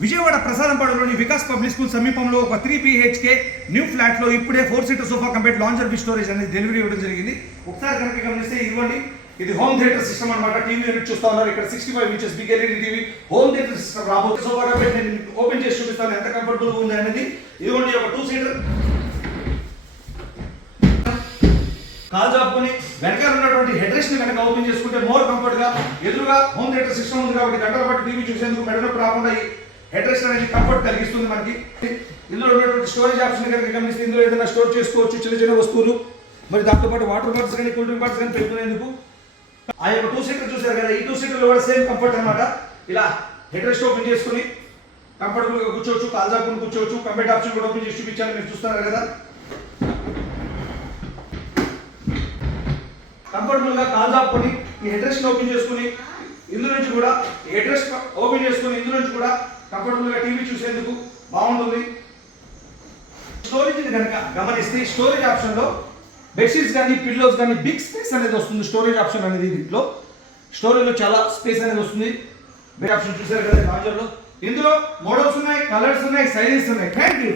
విజయవాడ ప్రసాదంపాడులోని Vikas public school సమీపంలో ఒక 3 BHK న్యూ ఫ్లాట్ లో ఇప్పుడే 4 seater sofa complete lounger with storage అనేది డెలివరీ ఇవ్వడం జరిగింది. ఒకసారి కనుక గమనిస్తే ఇవ్వండి, ఇది హోమ్ థియేటర్ సిస్టమ్ అన్నమాట. టీవీ యూనిట్ చూస్తా ఉన్నారు. ఇక్కడ 65 inches big LED TV home theatre system రాబోతుంది. సోఫా కంప్లీట్ నేను ఓపెన్ చేసి చూపిస్తాను ఎంత కంఫర్టబుల్ గా ఉంది అనేది. ఇదిగోండి ఒక 2 సీటర్ కాల్ జాపుకొని వెనకాల ఉన్నటువంటి హెడ్ రెస్ట్ ని కనుక ఓపెన్ చేసుకుంటే మోర్ కంఫర్ట్ గా, ఎదురుగా హోమ్ థియేటర్ సిస్టమ్ ఉంది కాబట్టి గంటల పాటు టీవీ చూసేందుకు మెడనొప్పి రాకుండా హెడ్ రెస్ట్ అనేది కంఫర్ట్ కలిగిస్తుంది మనకి. ఇందులో ఉన్నటువంటి స్టోరేజ్ ఆప్షన్ కనుక గమనిస్తే ఇందులో ఏదైనా స్టోర్ చేసుకోవచ్చు చిన్న చిన్న వస్తువులు. మరి దాంతోపాటు వాటర్ బాటిల్స్ కానీ కూల్ డ్రింక్ బాటిల్స్ కానీ పెట్టుకునేందుకు. ఆ యొక్క 2 సీటర్ చూసారు కదా, ఈ 2 సీటర్లో కూడా సేమ్ కంఫర్ట్ అనమాట. ఇలా హెడ్ రెస్ట్ ఓపెన్ చేసుకుని కంఫర్టబుల్ గా కూర్చోవచ్చు, కాల్ జాపుకొని కూర్చోవచ్చు. కంఫర్ట్ ఆప్షన్ కూడా ఓపెన్ చేసి చూపించాను, మీరు చూస్తున్నారు కదా. కంఫర్టబుల్ గా కాల్ జాపుకొని ఈ హెడ్ రెస్ట్ ఓపెన్ చేసుకుని ఇందులో నుంచి కూడా హెడ్ రెస్ట్ ఓపెన్ చేసుకుని ఇందులో నుంచి కూడా కంఫర్టబుల్ గా టీవీ చూసేందుకు బాగుంటుంది. స్టోరేజ్ కనుక గమనిస్తే స్టోరేజ్ ఆప్షన్ లో బెడ్షీట్స్ కానీ పిల్లోస్ కానీ బిగ్ స్పేస్ అనేది వస్తుంది. స్టోరేజ్ ఆప్షన్ అనేది దీంట్లో స్టోరేజ్ లో చాలా స్పేస్ అనేది వస్తుంది. బెడ్ ఆప్షన్ చూసారు కదా లాంజర్ లో. ఇందులో మోడల్స్ ఉన్నాయి, కలర్స్ ఉన్నాయి, సైజెస్ ఉన్నాయి. Thank you.